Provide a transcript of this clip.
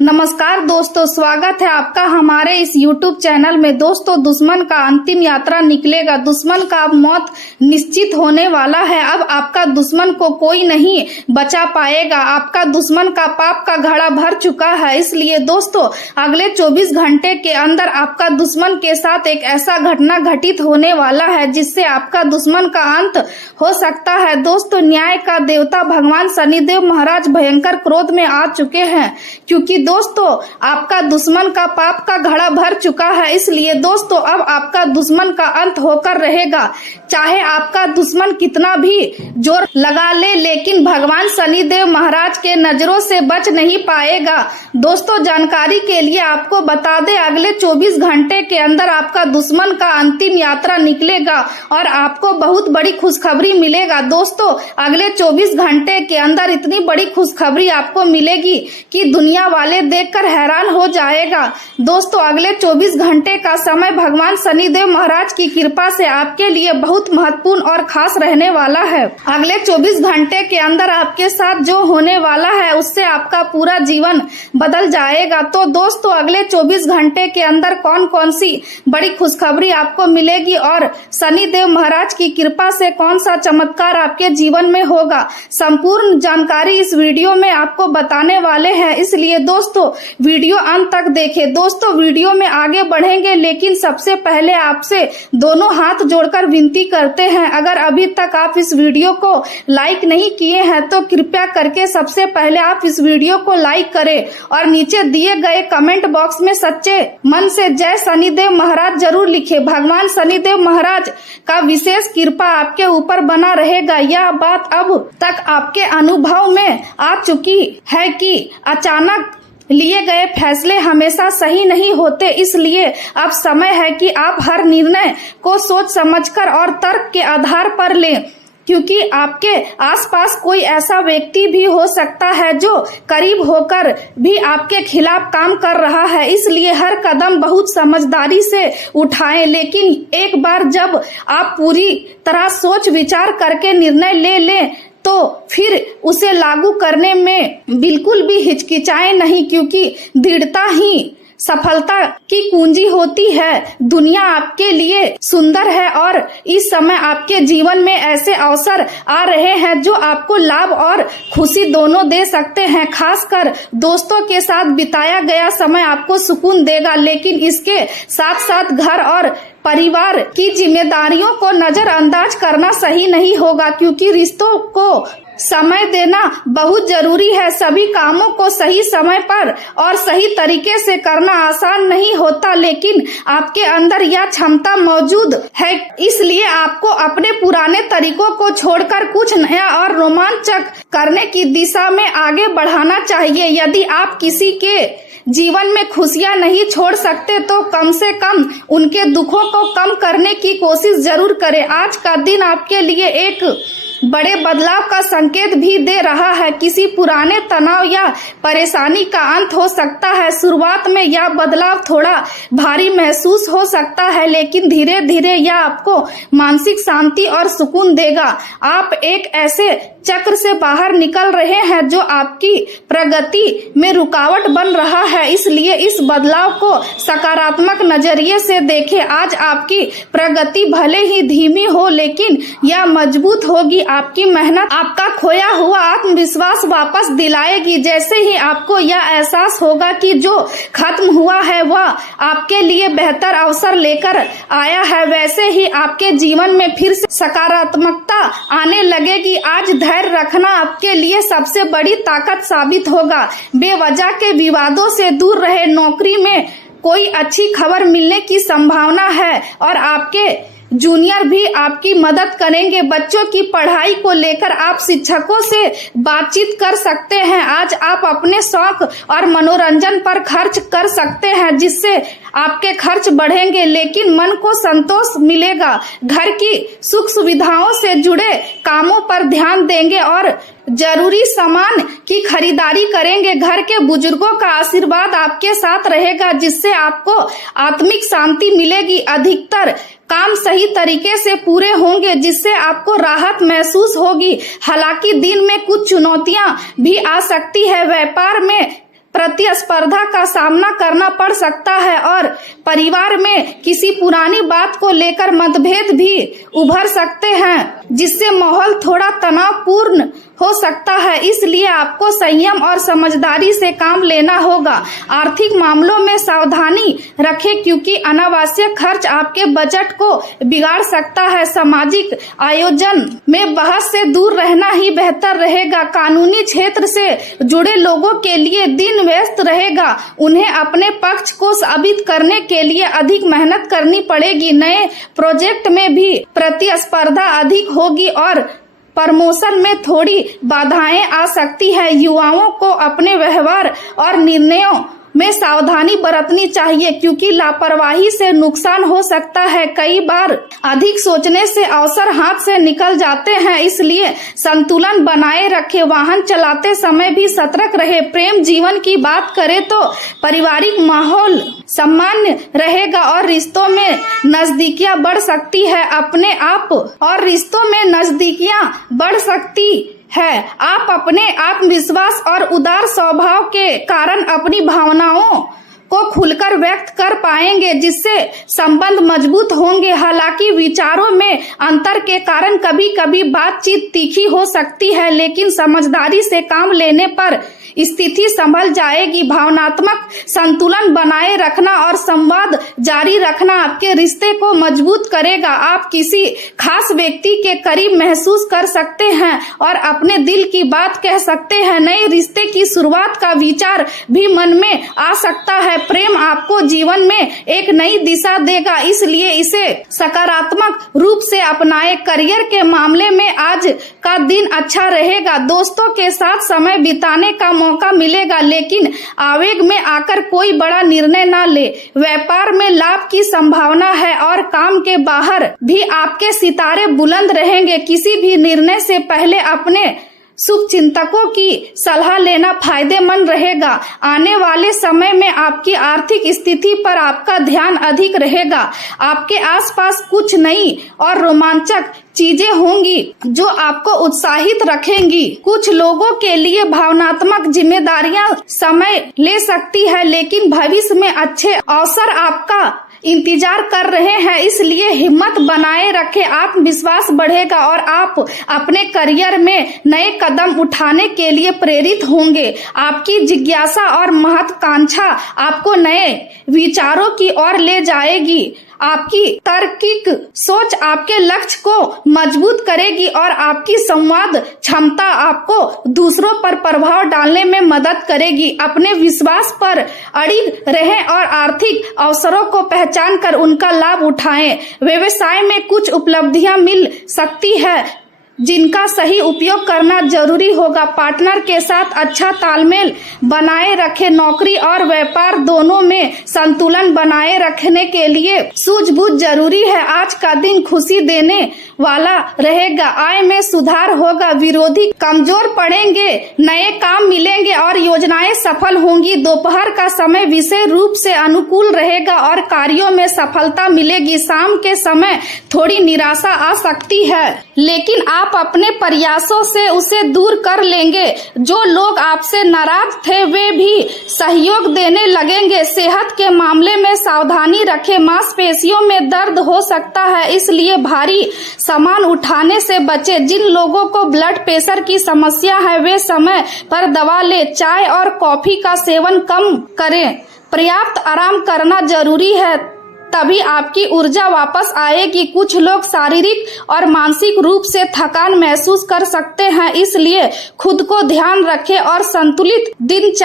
नमस्कार दोस्तों, स्वागत है आपका हमारे इस YouTube चैनल में। दोस्तों, दुश्मन का अंतिम यात्रा निकलेगा। दुश्मन का अब मौत निश्चित होने वाला है। अब आपका दुश्मन को कोई नहीं बचा पाएगा। आपका दुश्मन का पाप का घड़ा भर चुका है। इसलिए दोस्तों, अगले 24 घंटे के अंदर आपका दुश्मन के साथ एक ऐसा घटना घटित होने वाला है जिससे आपका दुश्मन का अंत हो सकता है। दोस्तों, न्याय का देवता भगवान शनिदेव महाराज भयंकर क्रोध में आ चुके हैं, क्योंकि दोस्तों आपका दुश्मन का पाप का घड़ा भर चुका है। इसलिए दोस्तों, अब आपका दुश्मन का अंत होकर रहेगा। चाहे आपका दुश्मन कितना भी जोर लगा ले, लेकिन भगवान शनिदेव महाराज के नजरों से बच नहीं पाएगा। दोस्तों, जानकारी के लिए आपको बता दें, अगले 24 घंटे के अंदर आपका दुश्मन का अंतिम यात्रा निकलेगा और आपको बहुत बड़ी खुशखबरी मिलेगा। दोस्तों, अगले 24 घंटे के अंदर इतनी बड़ी खुशखबरी आपको मिलेगी कि दुनिया वाले देखकर हैरान हो जाएगा। दोस्तों, अगले 24 घंटे का समय भगवान शनिदेव महाराज की कृपा से आपके लिए बहुत महत्वपूर्ण और खास रहने वाला है। अगले 24 घंटे के अंदर आपके साथ जो होने वाला है उससे आपका पूरा जीवन बदल जाएगा। तो दोस्तों, अगले 24 घंटे के अंदर कौन कौन सी बड़ी खुशखबरी आपको मिलेगी और शनिदेव महाराज की कृपा से कौन सा चमत्कार आपके जीवन में होगा, संपूर्ण जानकारी इस वीडियो में आपको बताने वाले हैं। इसलिए दोस्तों, वीडियो अंत तक देखें। दोस्तों, वीडियो में आगे बढ़ेंगे, लेकिन सबसे पहले आपसे दोनों हाथ जोड़कर विनती करते हैं, अगर अभी तक आप इस वीडियो को लाइक नहीं किए हैं तो कृपया करके सबसे पहले आप इस वीडियो को लाइक करें और नीचे दिए गए कमेंट बॉक्स में सच्चे मन से जय शनिदेव महाराज जरूर लिखें। भगवान शनिदेव महाराज का विशेष कृपा आपके ऊपर बना रहेगा। यह बात अब तक आपके अनुभव में आ चुकी है कि अचानक लिए गए फैसले हमेशा सही नहीं होते। इसलिए अब समय है कि आप हर निर्णय को सोच समझकर और तर्क के आधार पर लें, क्योंकि आपके आसपास कोई ऐसा व्यक्ति भी हो सकता है जो करीब होकर भी आपके खिलाफ काम कर रहा है। इसलिए हर कदम बहुत समझदारी से उठाएं, लेकिन एक बार जब आप पूरी तरह सोच विचार करके निर्णय ले लें तो फिर उसे लागू करने में बिल्कुल भी हिचकिचाएं नहीं, क्योंकि दृढ़ता ही सफलता की कुंजी होती है। दुनिया आपके लिए सुंदर है और इस समय आपके जीवन में ऐसे अवसर आ रहे हैं जो आपको लाभ और खुशी दोनों दे सकते हैं। खासकर दोस्तों के साथ बिताया गया समय आपको सुकून देगा, लेकिन इसके साथ साथ घर और परिवार की जिम्मेदारियों को नजरअंदाज करना सही नहीं होगा, क्योंकि रिश्तों को समय देना बहुत जरूरी है। सभी कामों को सही समय पर और सही तरीके से करना आसान नहीं होता, लेकिन आपके अंदर यह क्षमता मौजूद है। इसलिए आपको अपने पुराने तरीकों को छोड़कर कुछ नया और रोमांचक करने की दिशा में आगे बढ़ाना चाहिए। यदि आप किसी के जीवन में खुशियां नहीं छोड़ सकते तो कम से कम उनके दुखों को कम करने की कोशिश जरूर करें। आज का दिन आपके लिए एक बड़े बदलाव का संकेत भी दे रहा है। किसी पुराने तनाव या परेशानी का अंत हो सकता है। शुरुआत में यह बदलाव थोड़ा भारी महसूस हो सकता है, लेकिन धीरे धीरे यह आपको मानसिक शांति और सुकून देगा। आप एक ऐसे चक्र से बाहर निकल रहे हैं जो आपकी प्रगति में रुकावट बन रहा है। इसलिए इस बदलाव को सकारात्मक नजरिए से देखें। आज आपकी प्रगति भले ही धीमी हो, लेकिन यह मजबूत होगी। आपकी मेहनत आपका खोया हुआ आत्मविश्वास वापस दिलाएगी। जैसे ही आपको यह एहसास होगा कि जो खत्म हुआ है वह आपके लिए बेहतर अवसर लेकर आया है, वैसे ही आपके जीवन में फिर से सकारात्मकता आने लगेगी। आज धैर्य रखना आपके लिए सबसे बड़ी ताकत साबित होगा। बेवजह के विवादों से दूर रहे। नौकरी में कोई अच्छी खबर मिलने की संभावना है और आपके जूनियर भी आपकी मदद करेंगे। बच्चों की पढ़ाई को लेकर आप शिक्षकों से बातचीत कर सकते हैं। आज आप अपने शौक और मनोरंजन पर खर्च कर सकते हैं, जिससे आपके खर्च बढ़ेंगे लेकिन मन को संतोष मिलेगा। घर की सुख सुविधाओं से जुड़े कामों पर ध्यान देंगे और जरूरी सामान की खरीदारी करेंगे। घर के बुजुर्गों का आशीर्वाद आपके साथ रहेगा, जिससे आपको आत्मिक शांति मिलेगी। अधिकतर काम सही तरीके से पूरे होंगे, जिससे आपको राहत महसूस होगी। हालांकि दिन में कुछ चुनौतियां भी आ सकती है। व्यापार में प्रतिस्पर्धा का सामना करना पड़ सकता है और परिवार में किसी पुरानी बात को लेकर मतभेद भी उभर सकते हैं, जिससे माहौल थोड़ा तनावपूर्ण हो सकता है। इसलिए आपको संयम और समझदारी से काम लेना होगा। आर्थिक मामलों में सावधानी रखें क्योंकि अनावश्यक खर्च आपके बजट को बिगाड़ सकता है। सामाजिक आयोजन में बहस से दूर रहना ही बेहतर रहेगा। कानूनी क्षेत्र से जुड़े लोगों के लिए दिन व्यस्त रहेगा। उन्हें अपने पक्ष को साबित करने के लिए अधिक मेहनत करनी पड़ेगी। नए प्रोजेक्ट में भी प्रतिस्पर्धा अधिक होगी और प्रमोशन में थोड़ी बाधाएं आ सकती है। युवाओं को अपने व्यवहार और निर्णयों में सावधानी बरतनी चाहिए क्योंकि लापरवाही से नुकसान हो सकता है। कई बार अधिक सोचने से अवसर हाथ से निकल जाते हैं, इसलिए संतुलन बनाए रखें। वाहन चलाते समय भी सतर्क रहे। प्रेम जीवन की बात करें तो पारिवारिक माहौल सामान्य रहेगा और रिश्तों में नजदीकियां बढ़ सकती है। अपने आप और रिश्तों में नजदीकियां बढ़ सकती है। आप अपने आत्मविश्वास और उदार स्वभाव के कारण अपनी भावनाओं को खुलकर व्यक्त कर पाएंगे, जिससे संबंध मजबूत होंगे। हालांकि विचारों में अंतर के कारण कभी कभी बातचीत तीखी हो सकती है, लेकिन समझदारी से काम लेने पर स्थिति संभल जाएगी। भावनात्मक संतुलन बनाए रखना और संवाद जारी रखना आपके रिश्ते को मजबूत करेगा। आप किसी खास व्यक्ति के करीब महसूस कर सकते हैं और अपने दिल की बात कह सकते हैं। नए रिश्ते की शुरुआत का विचार भी मन में आ सकता है। प्रेम आपको जीवन में एक नई दिशा देगा, इसलिए इसे सकारात्मक रूप से अपनाएं। करियर के मामले में आज का दिन अच्छा रहेगा। दोस्तों के साथ समय बिताने का मौका मिलेगा, लेकिन आवेग में आकर कोई बड़ा निर्णय न ले। व्यापार में लाभ की संभावना है और काम के बाहर भी आपके सितारे बुलंद रहेंगे। किसी भी निर्णय से पहले अपने शुभ चिंतकों की सलाह लेना फायदेमंद रहेगा। आने वाले समय में आपकी आर्थिक स्थिति पर आपका ध्यान अधिक रहेगा। आपके आसपास कुछ नई और रोमांचक चीजें होंगी जो आपको उत्साहित रखेंगी। कुछ लोगों के लिए भावनात्मक जिम्मेदारियां समय ले सकती है, लेकिन भविष्य में अच्छे अवसर आपका इंतजार कर रहे हैं, इसलिए हिम्मत बनाए रखें। आत्मविश्वास बढ़ेगा और आप अपने करियर में नए कदम उठाने के लिए प्रेरित होंगे। आपकी जिज्ञासा और महत्वाकांक्षा आपको नए विचारों की ओर ले जाएगी। आपकी तार्किक सोच आपके लक्ष्य को मजबूत करेगी और आपकी संवाद क्षमता आपको दूसरों पर प्रभाव डालने में मदद करेगी। अपने विश्वास पर अड़िग रहें और आर्थिक अवसरों को पहचान कर उनका लाभ उठाएं। व्यवसाय में कुछ उपलब्धियां मिल सकती है जिनका सही उपयोग करना जरूरी होगा। पार्टनर के साथ अच्छा तालमेल बनाए रखें। नौकरी और व्यापार दोनों में संतुलन बनाए रखने के लिए सूझबूझ जरूरी है। आज का दिन खुशी देने वाला रहेगा। आय में सुधार होगा। विरोधी कमजोर पड़ेंगे। नए काम मिलेंगे और योजनाएं सफल होंगी। दोपहर का समय विशेष रूप से अनुकूल रहेगा और कार्यों में सफलता मिलेगी। शाम के समय थोड़ी निराशा आ सकती है, लेकिन आप अपने प्रयासों से उसे दूर कर लेंगे। जो लोग आपसे नाराज थे वे भी सहयोग देने लगेंगे। सेहत के मामले में सावधानी रखें। मांसपेशियों में दर्द हो सकता है, इसलिए भारी सामान उठाने से बचें। जिन लोगों को ब्लड प्रेशर की समस्या है वे समय पर दवा ले। चाय और कॉफी का सेवन कम करें। पर्याप्त आराम करना जरूरी है, तभी आपकी ऊर्जा वापस आएगी। कुछ लोग शारीरिक और मानसिक रूप से थकान महसूस कर सकते हैं, इसलिए खुद को ध्यान रखें और संतुलित दिनचर्या